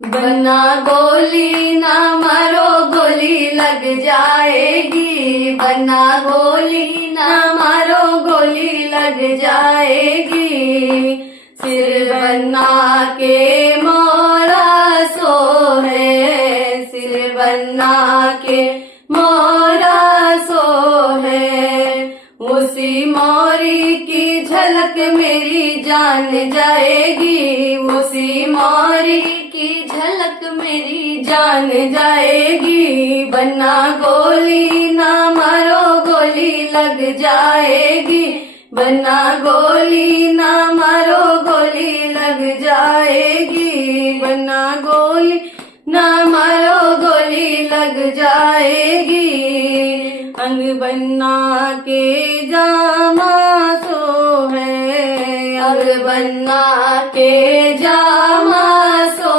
बना गोली ना मारो गोली लग जाएगी, बना गोली ना मारो गोली लग जाएगी। सिर बना के मोरा सो है, सिर बना के मोरा सो है। उसी मोरी की झलक मेरी जान जाएगी, उसी मोरी की झलक मेरी जान जाएगी। बना गोली ना मारो गोली लग जाएगी, बना गोली ना मारो गोली लग जाएगी, बना गोली ना मारो गोली लग जाएगी। अंग बना के जामा सो है, अंग बना के जामा सो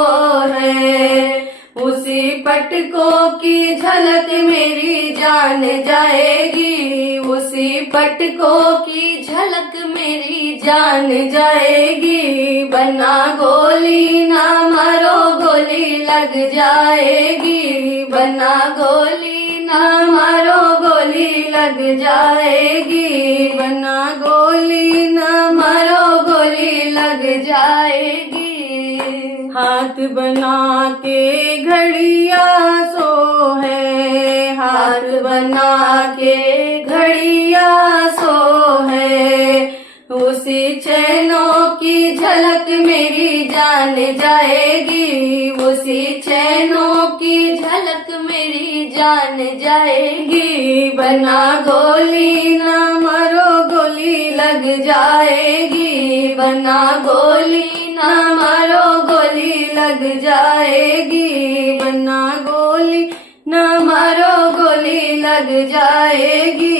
है। उसी पटकों की झलक मेरी जान जाएगी, उसी पटकों की झलक मेरी जान जाएगी। बना गोली ना मारो गोली लग जाएगी, बना गोली ना मारो गोली लग जाएगी, बना गोली ना मारो गोली लग जाएगी। हाथ बना के घड़िया सो है, हाथ बना के घड़िया सो है। उसी चैनों की झलक मेरी जान जाएगी, उसी चैनों की झलक मेरी जान जाएगी। बना गोली ना मारो गोली लग जाएगी, बना गोली ना मारो गोली लग जाएगी, बना गोली ना मारो गोली लग जाएगी।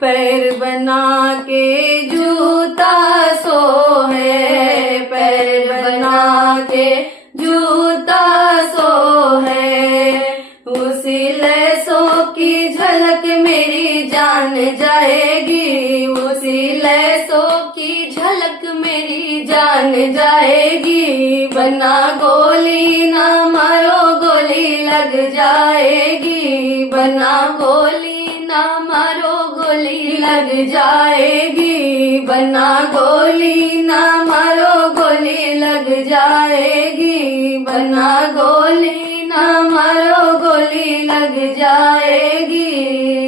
पैर बना के जूता सो है, पैर बना के जूता सो है। उसी लहसों की झलक मेरी जान जाएगी, उसी लहसों की झलक मेरी जान जाएगी। बना गोली ना मारो गोली लग जाएगी, बना गोली ना मारो गोली लग जाएगी, बना गोली ना मारो गोली लग जाएगी, बना गोली ना मारो गोली लग जाएगी।